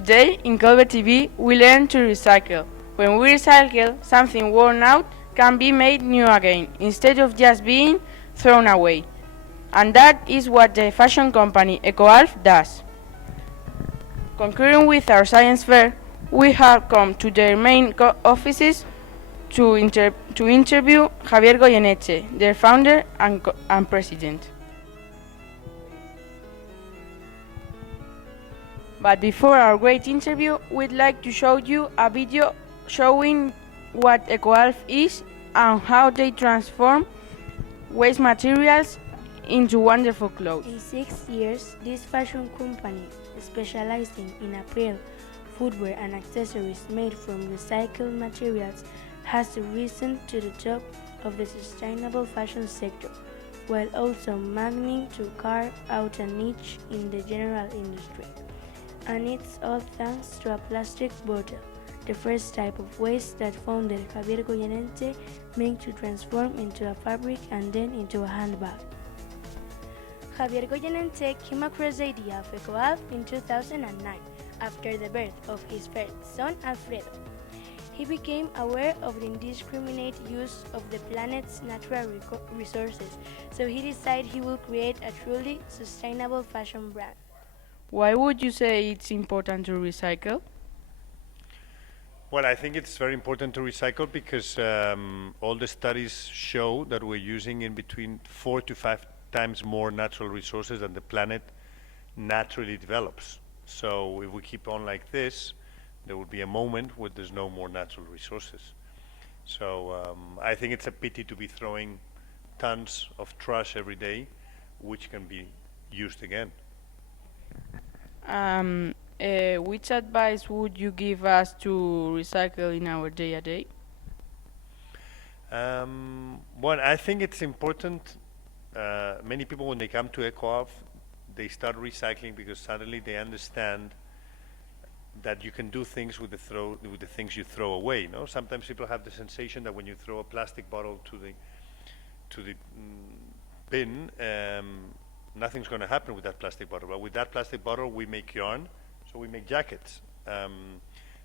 Today, in Cover TV, we learn to recycle. When we recycle, something worn out can be made new again, instead of just being thrown away. And that is what the fashion company ECOALF does. Concurring with our science fair, we have come to their main offices to interview Javier Goyeneche, their founder and president. But before our great interview, we'd like to show you a video showing what ECOALF is and how they transform waste materials into wonderful clothes. In 6 years, this fashion company, specializing in apparel, footwear and accessories made from recycled materials, has risen to the top of the sustainable fashion sector, while also managing to carve out a niche in the general industry. And it's all thanks to a plastic bottle, the first type of waste that founder Javier Goyeneche made to transform into a fabric and then into a handbag. Javier Goyeneche came across the idea of ECOALF in 2009, after the birth of his first son, Alfredo. He became aware of the indiscriminate use of the planet's natural resources, so he decided he would create a truly sustainable fashion brand. Why would you say it's important to recycle? Well, I think it's very important to recycle because all the studies show that we're using in between 4 to 5 times more natural resources than the planet naturally develops. So if we keep on like this, there will be a moment where there's no more natural resources. So I think it's a pity to be throwing tons of trash every day, which can be used again. Which advice would you give us to recycle in our day-to-day? Well, I think it's important. Many people, when they come to ECOALF, they start recycling because suddenly they understand that you can do things with the things you throw away. No, sometimes people have the sensation that when you throw a plastic bottle to the bin, nothing's going to happen with that plastic bottle. But with that plastic bottle, we make yarn, so we make jackets.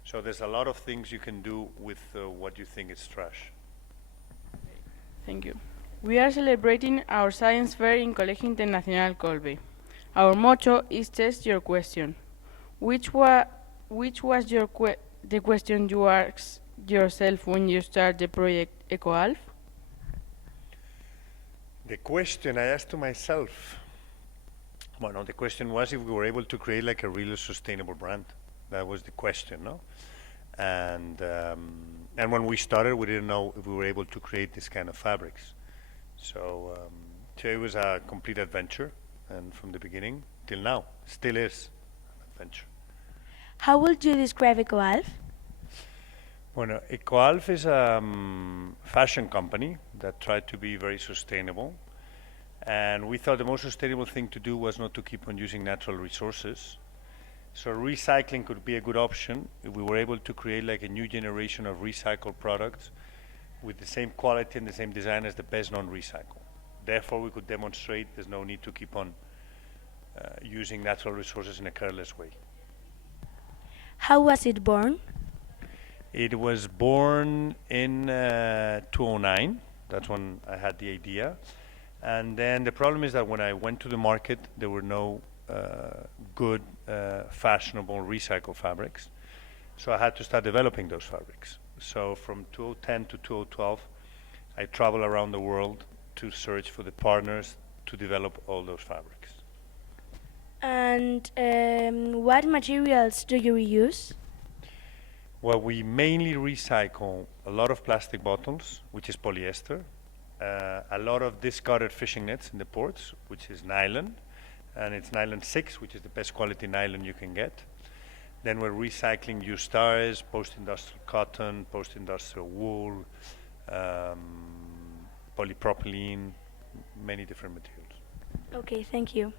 So there's a lot of things you can do with what you think is trash. Thank you. We are celebrating our science fair in Colegio Internacional Colbe. Our motto is test your question. Which was the question you asked yourself when you started the project ECOALF? The question I asked to myself, well, no, the question was if we were able to create like a really sustainable brand. That was the question, no? And when we started, we didn't know if we were able to create this kind of fabrics. So it was a complete adventure, and from the beginning till now, still is an adventure. How would you describe ECOALF? Well, ECOALF is a fashion company that tried to be very sustainable. And we thought the most sustainable thing to do was not to keep on using natural resources. So recycling could be a good option if we were able to create like a new generation of recycled products with the same quality and the same design as the best non-recycle. Therefore, we could demonstrate there's no need to keep on using natural resources in a careless way. How was it born? It was born in 2009. That's when I had the idea. And then the problem is that when I went to the market, there were no good, fashionable recycled fabrics. So I had to start developing those fabrics. So from 2010 to 2012, I traveled around the world to search for the partners to develop all those fabrics. And what materials do you reuse? Well, we mainly recycle a lot of plastic bottles, which is polyester, a lot of discarded fishing nets in the ports, which is nylon, and it's nylon 6, which is the best quality nylon you can get. Then we're recycling used tires, post-industrial cotton, post-industrial wool, polypropylene, many different materials. Okay, thank you.